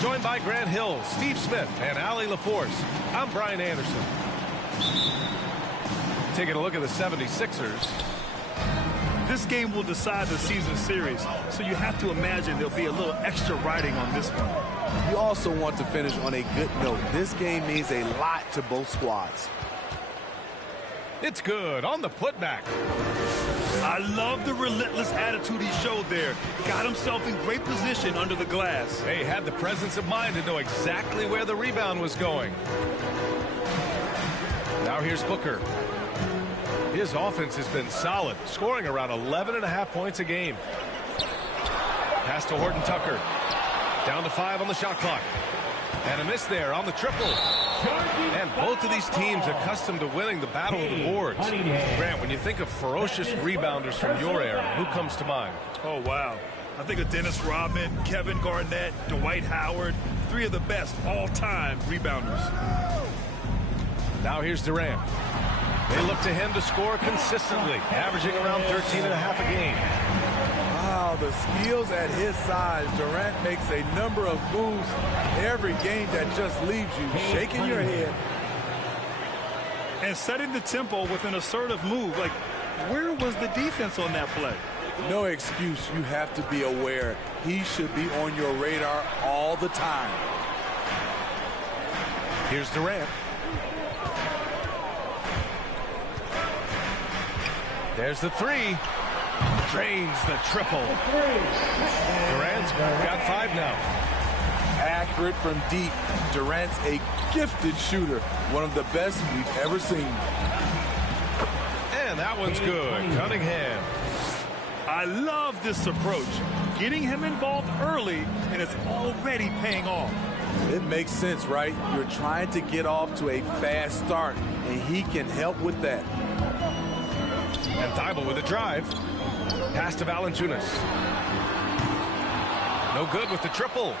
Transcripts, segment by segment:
Joined by Grant Hill, Steve Smith, and Allie LaForce, I'm Brian Anderson. Taking a look at the 76ers. This game will decide the season series, so you have to imagine there'll be a little extra riding on this one. You also want to finish on a good note. This game means a lot to both squads. It's good on the putback. I love the relentless attitude he showed there. Got himself in great position under the glass. He had the presence of mind to know exactly where the rebound was going. Now here's Booker. His offense has been solid, scoring around 11.5 points a game. Pass to Horton Tucker. Down to 5 on the shot clock. And a miss there on the triple. And both of these teams accustomed to winning the battle of the boards. Grant, when you think of ferocious rebounders from your era, who comes to mind? Oh, wow. I think of Dennis Rodman, Kevin Garnett, Dwight Howard, 3 of the best all-time rebounders. Now here's Durant. They look to him to score consistently, averaging around 13.5 a game. Wow, the skills at his size. Durant makes a number of moves every game that just leaves you shaking your head. And setting the tempo with an assertive move. Like, where was the defense on that play? No excuse. You have to be aware. He should be on your radar all the time. Here's Durant. There's the 3. Drains the triple. Durant's got 5 now. Accurate from deep. Durant's a gifted shooter. One of the best we've ever seen. And that one's good. Cunningham. I love this approach. Getting him involved early, and it's already paying off. It makes sense, right? You're trying to get off to a fast start, and he can help with that. And Thibault with a drive. Pass to Valanciunas. No good with the triple.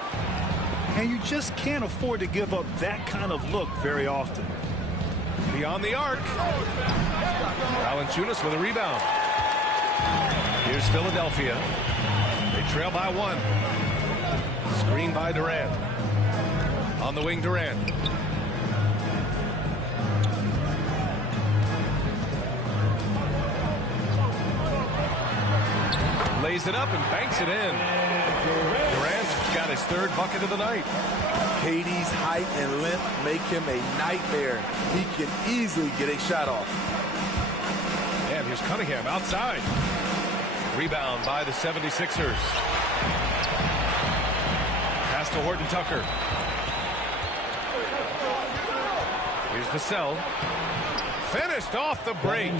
And you just can't afford to give up that kind of look very often. Beyond the arc. Valanciunas with a rebound. Here's Philadelphia. They trail by 1. Screen by Durant. On the wing, Durant. Lays it up and banks it in. Durant's got his 3rd bucket of the night. KD's height and length make him a nightmare. He can easily get a shot off. And here's Cunningham outside. Rebound by the 76ers. Pass to Horton Tucker. Here's Vassell. Finished off the break.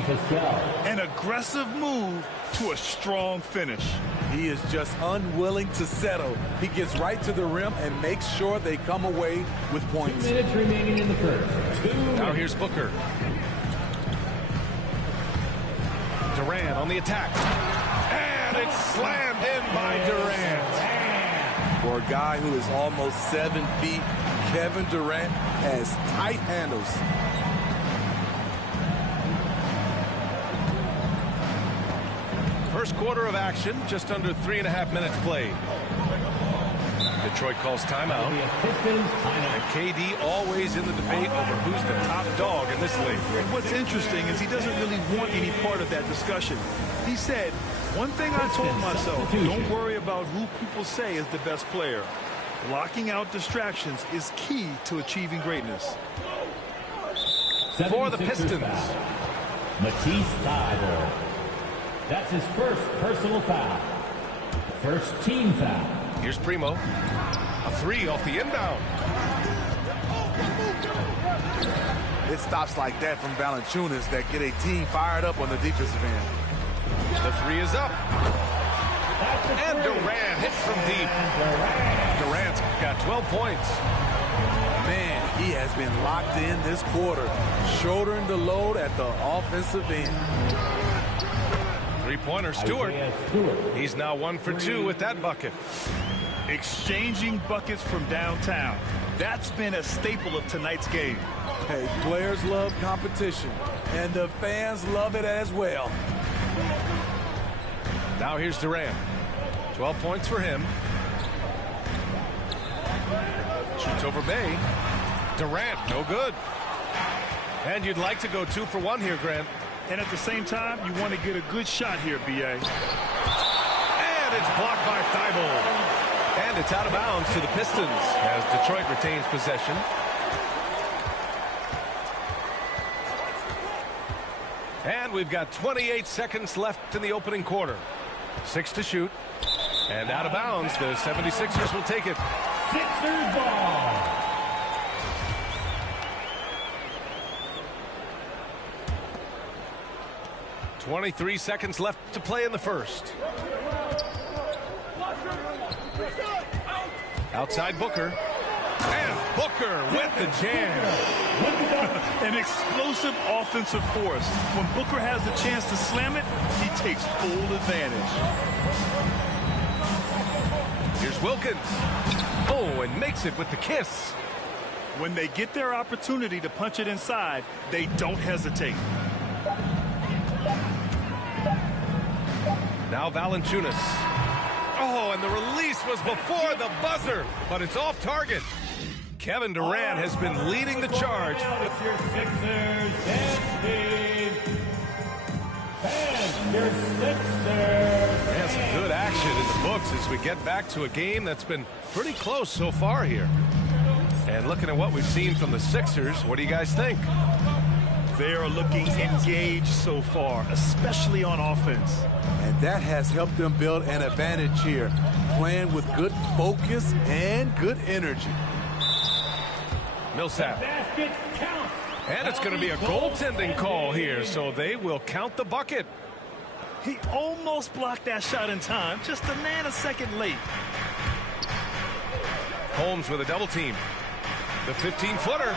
An aggressive move to a strong finish. He is just unwilling to settle. He gets right to the rim and makes sure they come away with points. 2 minutes remaining in the first. Now here's Booker. Durant on the attack. And it's slammed in by Durant. For a guy who is almost 7 feet, Kevin Durant has tight handles. First quarter of action, just under 3.5 minutes played. Detroit calls timeout. And KD always in the debate over who's the top dog in this league. What's interesting is he doesn't really want any part of that discussion. He said, one thing I told myself, don't worry about who people say is the best player. Blocking out distractions is key to achieving greatness. For the Pistons. Matisse Thybulle. That's his first personal foul. First team foul. Here's Primo. A 3 off the inbound. It's stops like that from Valanciunas that get a team fired up on the defensive end. The 3 is up. And Durant hits from deep. Durant's got 12 points. Man, he has been locked in this quarter, shouldering the load at the offensive end. 3-pointer Stewart. He's now 1 for 2 with that bucket. Exchanging buckets from downtown. That's been a staple of tonight's game. Hey, players love competition, and the fans love it as well. Now here's Durant. 12 points for him. Shoots over Bay. Durant, no good. And you'd like to go 2 for 1 here, Grant. And at the same time, you want to get a good shot here, B.A. And it's blocked by Thybulle. And it's out of bounds to the Pistons as Detroit retains possession. And we've got 28 seconds left in the opening quarter. 6 to shoot. And out of bounds, the 76ers will take it. Sixers ball. .23 seconds left to play in the first. Outside Booker. And Booker with the jam. An explosive offensive force. When Booker has the chance to slam it, he takes full advantage. Here's Wilkins. Oh, and makes it with the kiss. When they get their opportunity to punch it inside, they don't hesitate. Now Valanciunas. Oh, and the release was before the buzzer, but it's off target. Kevin Durant has been leading the charge. It's your Sixers, and your Sixers. And some good action in the books as we get back to a game that's been pretty close so far here. And looking at what we've seen from the Sixers, what do you guys think? They are looking engaged so far, especially on offense. And that has helped them build an advantage here, playing with good focus and good energy. Millsap. Basket count. And it's going to be a goaltending call here, so they will count the bucket. He almost blocked that shot in time, just a nanosecond late. Holmes with a double team. The 15-footer.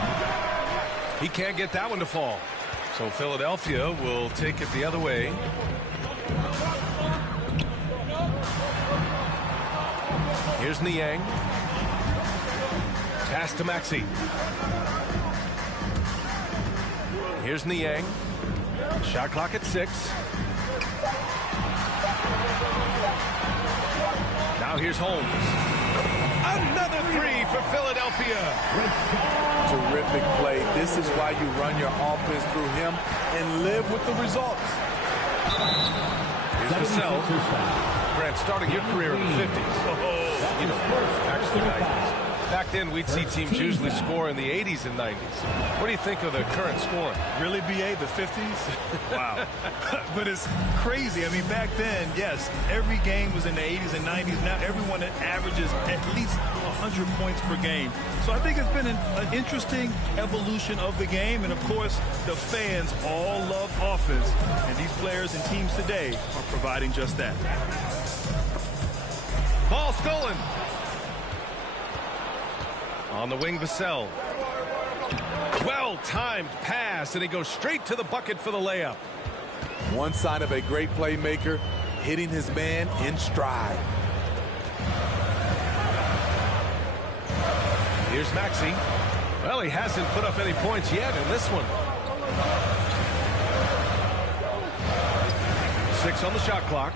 He can't get that one to fall. So Philadelphia will take it the other way. Here's Niang. Pass to Maxey. Here's Niang. Shot clock at 6. Now here's Holmes. Another 3 for Philadelphia. Terrific play. This is why you run your offense through him and live with the results. Here's Vassell. Grant, starting your career in the 50s. You know, actually 90s. Back then, we'd see teams usually score in the 80s and 90s. What do you think of the current scoring? Really, BA, the 50s? Wow. But it's crazy. I mean, back then, yes, every game was in the 80s and 90s. Now everyone averages at least 100 points per game. So I think it's been an interesting evolution of the game. And, of course, the fans all love offense. And these players and teams today are providing just that. Ball stolen. On the wing, Vassell. Well-timed pass, and he goes straight to the bucket for the layup. One sign of a great playmaker, hitting his man in stride. Here's Maxey. Well, he hasn't put up any points yet in this one. 6 on the shot clock.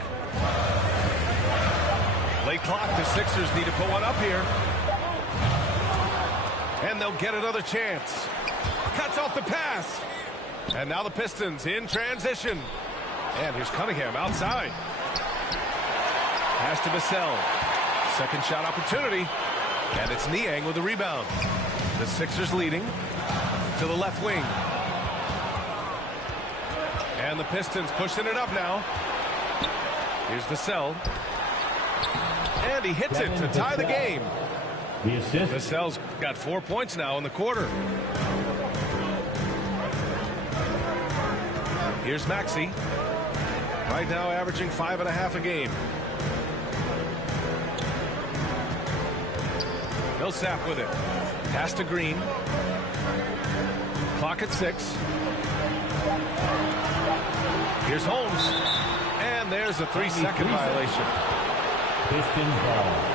Late clock, the Sixers need to put one up here. And they'll get another chance. Cuts off the pass. And now the Pistons in transition. And here's Cunningham outside. Pass to Vassell. Second shot opportunity. And it's Niang with the rebound. The Sixers leading to the left wing. And the Pistons pushing it up now. Here's Vassell. And he hits it to tie the game. The assist. Vassell's got 4 points now in the quarter. Here's Maxey. Right now averaging 5.5 a game. Millsap with it. Pass to Green. Clock at 6. Here's Holmes. And there's a 3-second violation. Pistons ball.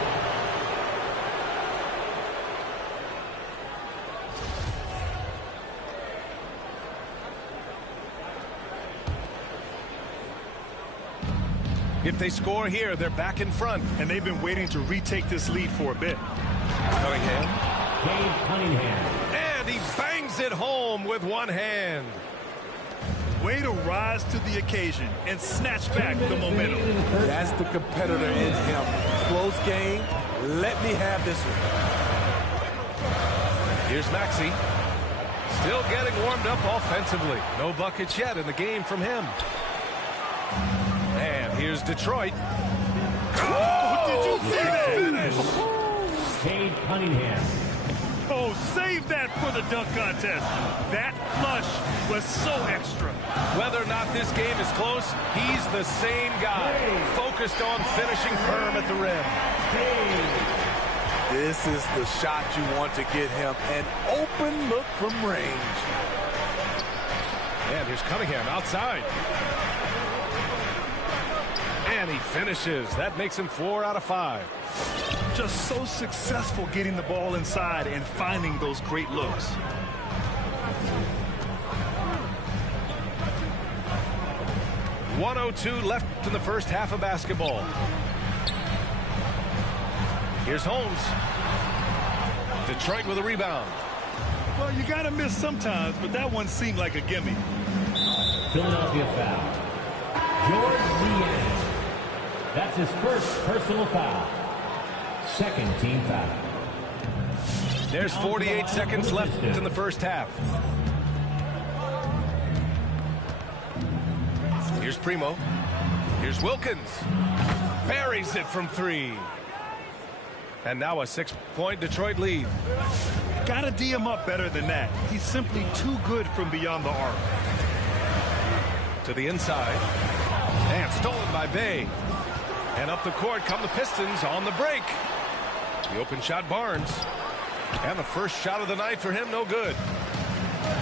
If they score here, they're back in front. And they've been waiting to retake this lead for a bit. Cunningham. Cade Cunningham. And he bangs it home with one hand. Way to rise to the occasion and snatch back the momentum. That's the competitor in him. Close game. Let me have this one. Here's Maxey. Still getting warmed up offensively. No buckets yet in the game from him. And here's Detroit. Oh, did you see that finish? Cade Cunningham. Oh, save that for the dunk contest. That flush was so extra. Whether or not this game is close, he's the same guy. Focused on finishing firm at the rim. This is the shot you want to get him. An open look from range. And here's Cunningham outside. And he finishes. That makes him 4 out of 5. Just so successful getting the ball inside and finding those great looks. .102 left in the first half of basketball. Here's Holmes. Detroit with a rebound. Well, you got to miss sometimes, but that one seemed like a gimme. Philadelphia foul. George Niang. That's his first personal foul. Second team foul. There's 48 seconds left in the first half. Here's Primo. Here's Wilkins. Buries it from 3. And now a 6-point Detroit lead. Got to D him up better than that. He's simply too good from beyond the arc. To the inside. And stolen by Bay. And up the court come the Pistons on the break. The open shot, Barnes. And the first shot of the night for him, no good.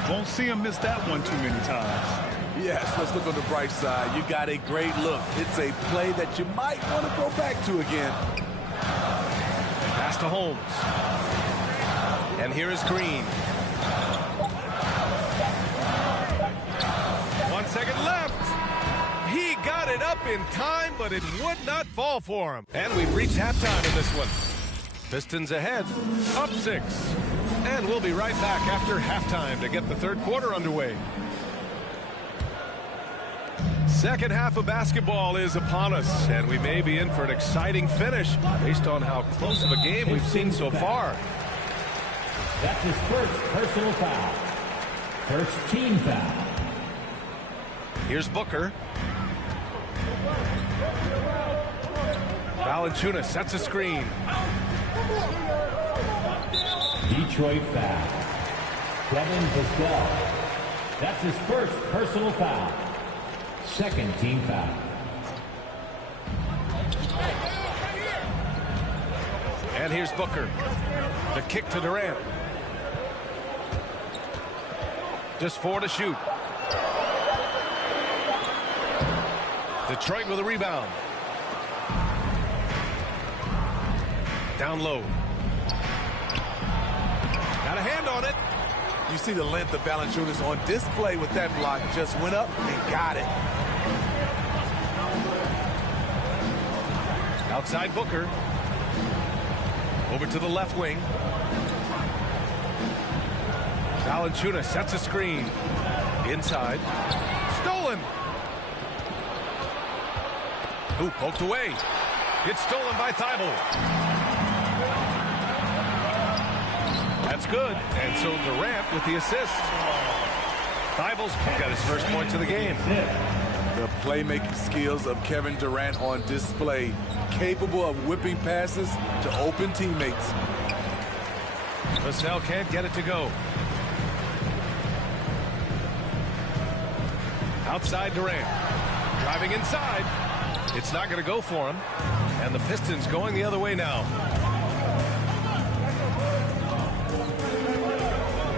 Won't see him miss that one too many times. Yes, let's look on the bright side. You got a great look. It's a play that you might want to go back to again. Pass to Holmes. And here is Green. got it up in time, but it would not fall for him. And we've reached halftime in this one. Pistons ahead, up 6. And we'll be right back after halftime to get the third quarter underway. Second half of basketball is upon us, and we may be in for an exciting finish based on how close of a game we've seen so far. That's his first personal foul. First team foul. Here's Booker. Valanciunas sets a screen. Detroit foul. Kevin Pascal. That's his first personal foul. Second team foul. And here's Booker. The kick to Durant. Just 4 to shoot. Detroit with a rebound. Down low. Got a hand on it. You see the length of Valanciunas on display with that block. Just went up and got it. Outside Booker. Over to the left wing. Valanciunas sets a screen. Inside. Stolen. Ooh, poked away. It's stolen by Thibault. That's good. And so Durant with the assist. Thibault's got his first points of the game. The playmaking skills of Kevin Durant on display. Capable of whipping passes to open teammates. Vassell can't get it to go. Outside Durant. Driving inside. It's not going to go for him. And the Pistons going the other way now.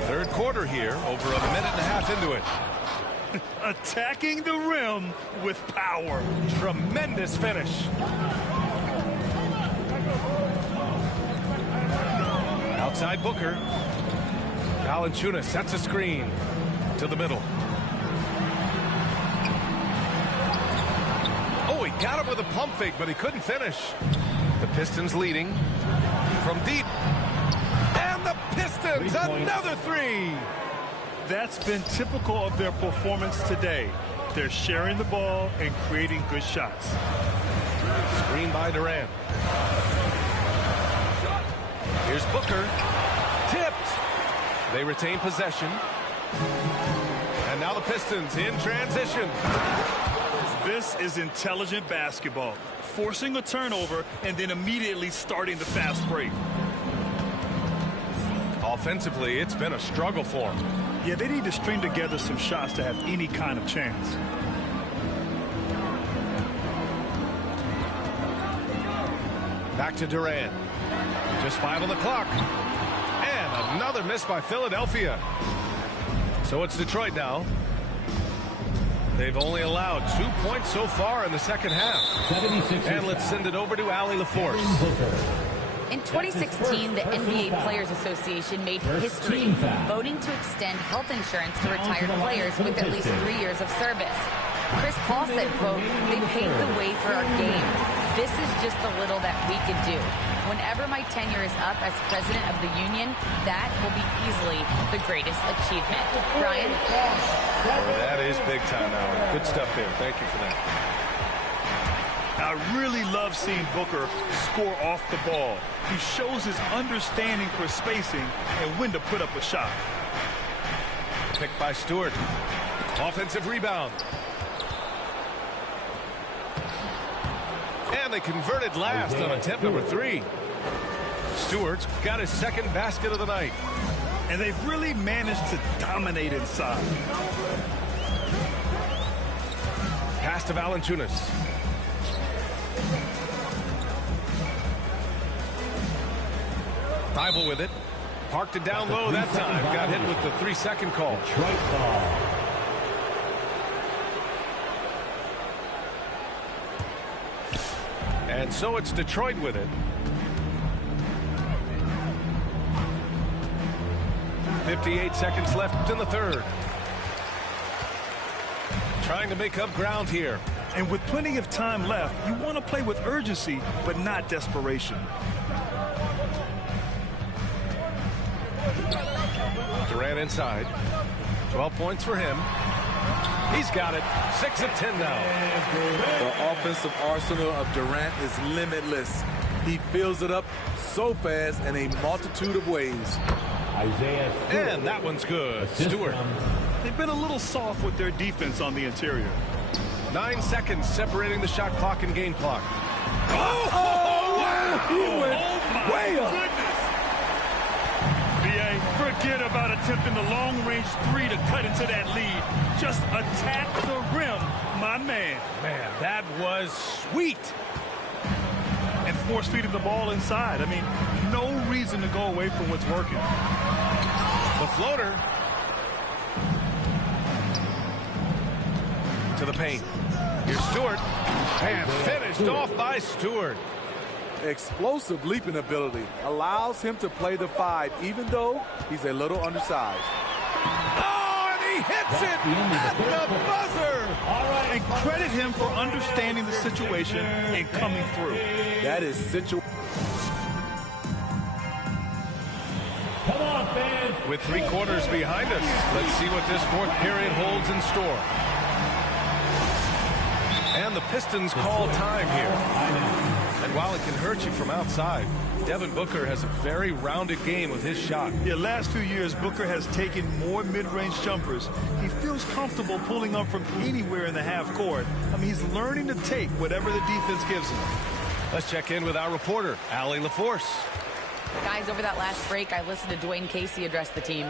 Third quarter here, over a minute and a half into it. Attacking the rim with power. Tremendous finish. Outside Booker. Valanciunas sets a screen to the middle. Oh, he got him with a pump fake, but he couldn't finish. The Pistons leading from deep. And the Pistons, another 3. That's been typical of their performance today. They're sharing the ball and creating good shots. Screen by Durant. Here's Booker. Tipped. They retain possession. And now the Pistons in transition. This is intelligent basketball. Forcing a turnover and then immediately starting the fast break. Offensively, it's been a struggle for them. Yeah, they need to string together some shots to have any kind of chance. Back to Durant. Just 5 on the clock. And another miss by Philadelphia. So it's Detroit now. They've only allowed 2 points so far in the second half. And let's send it over to Allie LaForce. In 2016, the NBA Players Association made history, voting to extend health insurance to retired players with at least 3 years of service. Chris Paul said, quote, "They paved the way for our game. This is just a little that we could do. Whenever my tenure is up as president of the union, that will be easily the greatest achievement." Brian? That is big time, Allie. Good stuff there. Thank you for that. I really love seeing Booker score off the ball. He shows his understanding for spacing and when to put up a shot. Picked by Stewart. Offensive rebound. And they converted last on attempt number 3. Stewart's got his second basket of the night. And they've really managed to dominate inside. Pass to Valanciunas. Thibault with it. Parked it down low that time. Got hit with the 3-second call. Detroit ball. And so it's Detroit with it. 58 seconds left in the third. Trying to make up ground here. And with plenty of time left, you want to play with urgency, but not desperation. Durant inside. 12 points for him. He's got it. 6 of 10 now. The offensive arsenal of Durant is limitless. He fills it up so fast in a multitude of ways. And that one's good. Stewart. They've been a little soft with their defense on the interior. 9 seconds separating the shot clock and game clock. Oh, wow! He went way up. BA, forget about attempting the long-range three to cut into that lead. Just attack the rim, my man. Man, that was sweet. And force-feeding the ball inside. I mean, no reason to go away from what's working. The floater. To the paint. Here's Stewart. And finished off by Stewart. Explosive leaping ability allows him to play the 5, even though he's a little undersized. Oh, and he hits it at the buzzer. And credit him for understanding the situation and coming through. That is Come on, fans. With 3 quarters behind us, let's see what this 4th period holds in store. And the Pistons call time here. And while it can hurt you from outside, Devin Booker has a very rounded game with his shot. Yeah, last few years, Booker has taken more mid-range jumpers. He feels comfortable pulling up from anywhere in the half court. I mean, he's learning to take whatever the defense gives him. Let's check in with our reporter, Allie LaForce. Guys, over that last break, I listened to Dwayne Casey address the team.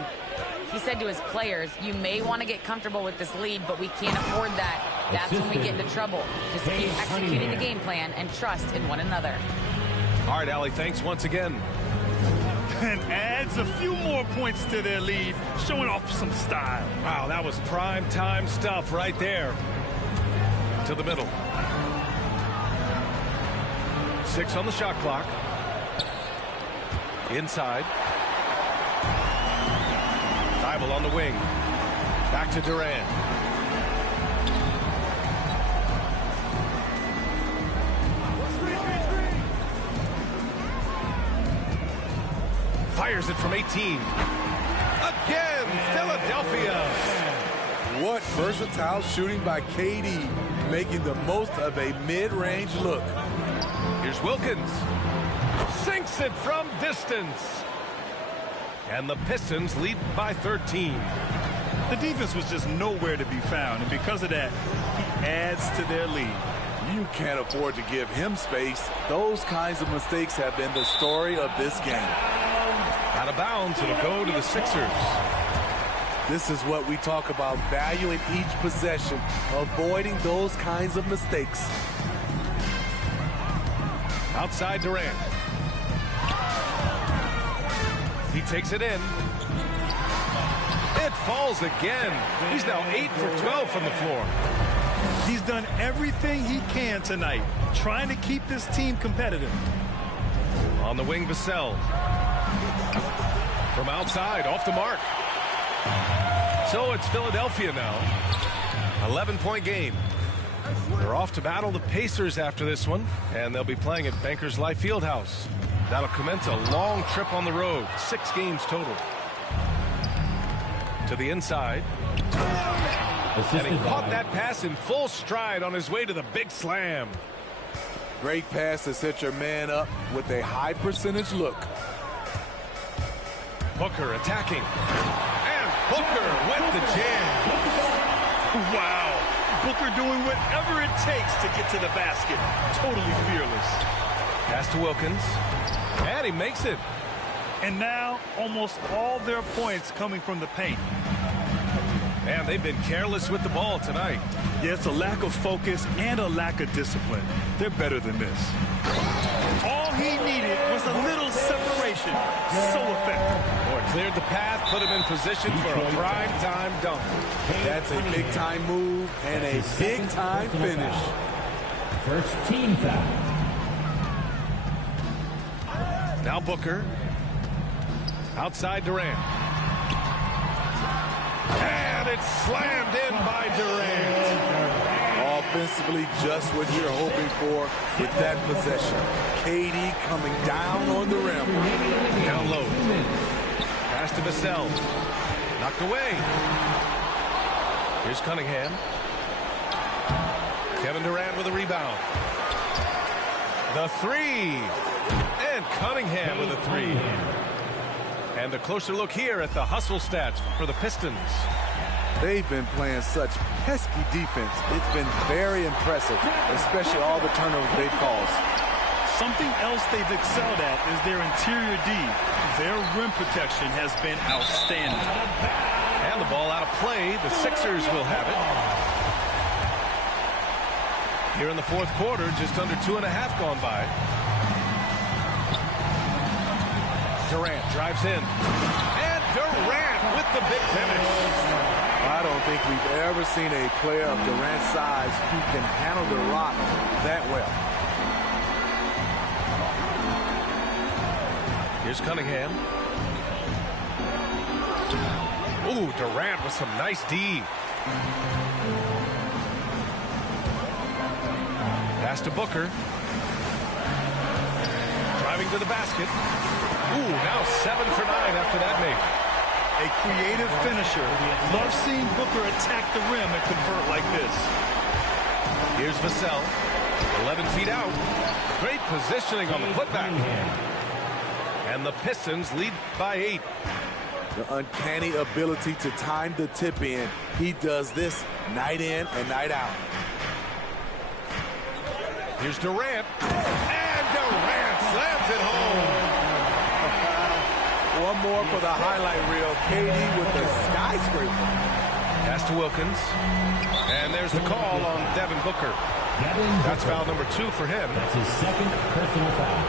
He said to his players, you may want to get comfortable with this lead, but we can't afford that. That's when we get into trouble. Just keep executing the game plan and trust in one another. All right, Allie, thanks once again. And adds a few more points to their lead, showing off some style. Wow, that was prime time stuff right there. To the middle. 6 on the shot clock. Inside. Thibault on the wing. Back to Durant. Fires it from 18. Again, Philadelphia. What versatile shooting by KD, making the most of a mid-range look. Here's Wilkins. Sinks it from distance. And the Pistons lead by 13. The defense was just nowhere to be found, and because of that, he adds to their lead. You can't afford to give him space. Those kinds of mistakes have been the story of this game. Out of bounds, it'll go to the Sixers. This is what we talk about, valuing each possession, avoiding those kinds of mistakes. Outside Durant. He takes it in. It falls again. He's now 8 for 12 from the floor. He's done everything he can tonight, trying to keep this team competitive. On the wing, Vassell. From outside, off the mark. So it's Philadelphia now. 11-point game. They're off to battle the Pacers after this one, and they'll be playing at Bankers Life Fieldhouse. That'll commence a long trip on the road, 6 games total. To the inside. And he caught that pass in full stride on his way to the big slam. Great pass to set your man up with a high percentage look. Booker attacking. And Booker with the jam. Wow. Booker doing whatever it takes to get to the basket. Totally fearless. Pass to Wilkins. And he makes it. And now almost all their points coming from the paint. Man, they've been careless with the ball tonight. Yeah, it's a lack of focus and a lack of discipline. They're better than this. All he needed was a little separation. So effective. Or cleared the path, put him in position for a prime-time dunk. That's a big-time move and a big-time finish. First team foul. Now Booker. Outside Durant. And it's slammed in by Durant. Offensively, just what you're hoping for with that possession. KD coming down on the rim. Down low. Pass to Vassell. Knocked away. Here's Cunningham. Kevin Durant with a rebound. The three. And Cunningham with a three. And a closer look here at the hustle stats for the Pistons. They've been playing such pesky defense. It's been very impressive, especially all the turnovers they've caused. Something else they've excelled at is their interior D. Their rim protection has been outstanding. And the ball out of play. The Sixers will have it. Here in the fourth quarter, just under 2.5 gone by. Durant drives in. And Durant with the big finish. I don't think we've ever seen a player of Durant's size who can handle the rock that well. Here's Cunningham. Ooh, Durant with some nice D. Pass to Booker. Driving to the basket. Ooh, now 7 for 9 after that make. A creative finisher. Love seeing Booker attack the rim and convert like this. Here's Vassell. 11 feet out. Great positioning on the putback. And the Pistons lead by 8. The uncanny ability to time the tip in. He does this night in and night out. Here's Durant. And Durant slams it home. One more for the highlight reel. KD with the skyscraper. Pass to Wilkins. And there's the call on Devin Booker. That's foul number 2 for him. That's his second personal foul.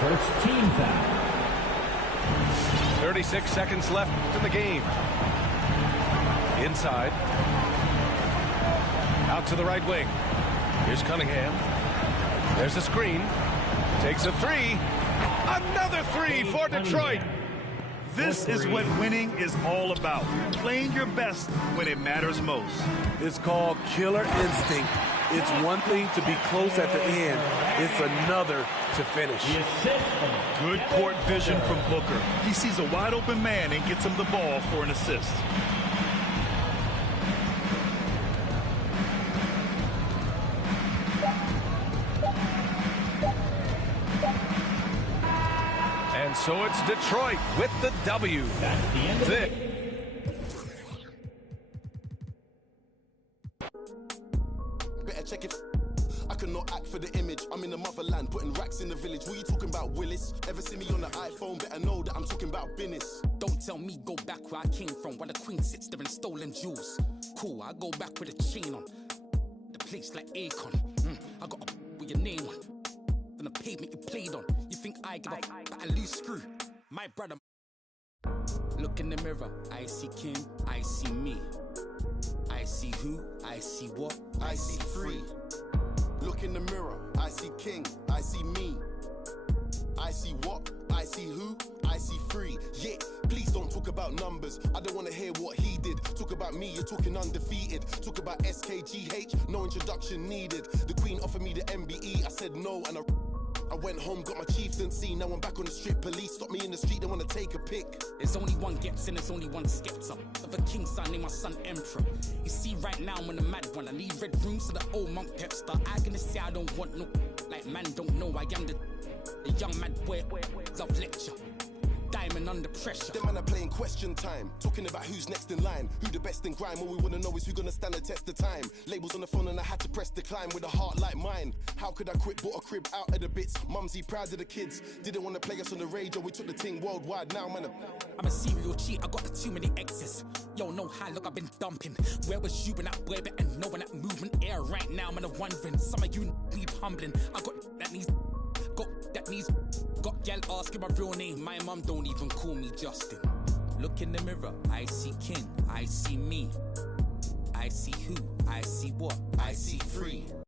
First team foul. 36 seconds left in the game. Inside. Out to the right wing. Here's Cunningham. There's a screen. Takes a three. Another three for Detroit. This is what winning is all about. Playing your best when it matters most. It's called killer instinct. It's one thing to be close at the end. It's another to finish. Good court vision from Booker. He sees a wide open man and gets him the ball for an assist. And so it's Detroit with the W. That's the end of it. Better check it. I cannot act for the image. I'm in the motherland, putting racks in the village. What you talking about, Willis? Ever see me on the iPhone? Better know that I'm talking about business. Don't tell me go back where I came from, while the queen sits there in stolen jewels. Cool, I go back with a chain on. The place like Akon. I got a with your name on. From the pavement you played on. You think I give a but I lose screw. My brother. Look in the mirror. I see King. I see me. I see who. I see what. I see free. Look in the mirror. I see King. I see me. I see what. I see who. I see free. Yeah, please don't talk about numbers. I don't want to hear what he did. Talk about me, you're talking undefeated. Talk about SKGH, no introduction needed. The Queen offered me the MBE, I said no, and I went home, got my chieftaincy. Now I'm back on the strip. Police stop me in the street, they want to take a pic. There's only one gets and there's only one skips up. Of a king son, named my son Emperor. You see right now I'm on the mad one. I need red rooms to the old monk pep star. I gonna say I don't want no, like man don't know I am the young mad boy, love lecture. Diamond under pressure. Them man are playing question time, talking about who's next in line, who the best in grime. All we wanna know is who gonna stand the test of time. Labels on the phone and I had to press decline with a heart like mine. How could I quit? Bought a crib out of the bits. Mumsy proud of the kids. Didn't wanna play us on the radio. We took the thing worldwide. Now man, I'm a serial cheat. I got the too many exes. Yo, no high look, I've been dumping. Where was you when that boy better know when that movement air right now? I'm wondering. Some of you need humbling. I got that needs. Got gal asking my real name. My mum don't even call me Justin. Look in the mirror, I see King, I see me. I see who, I see what, I see free.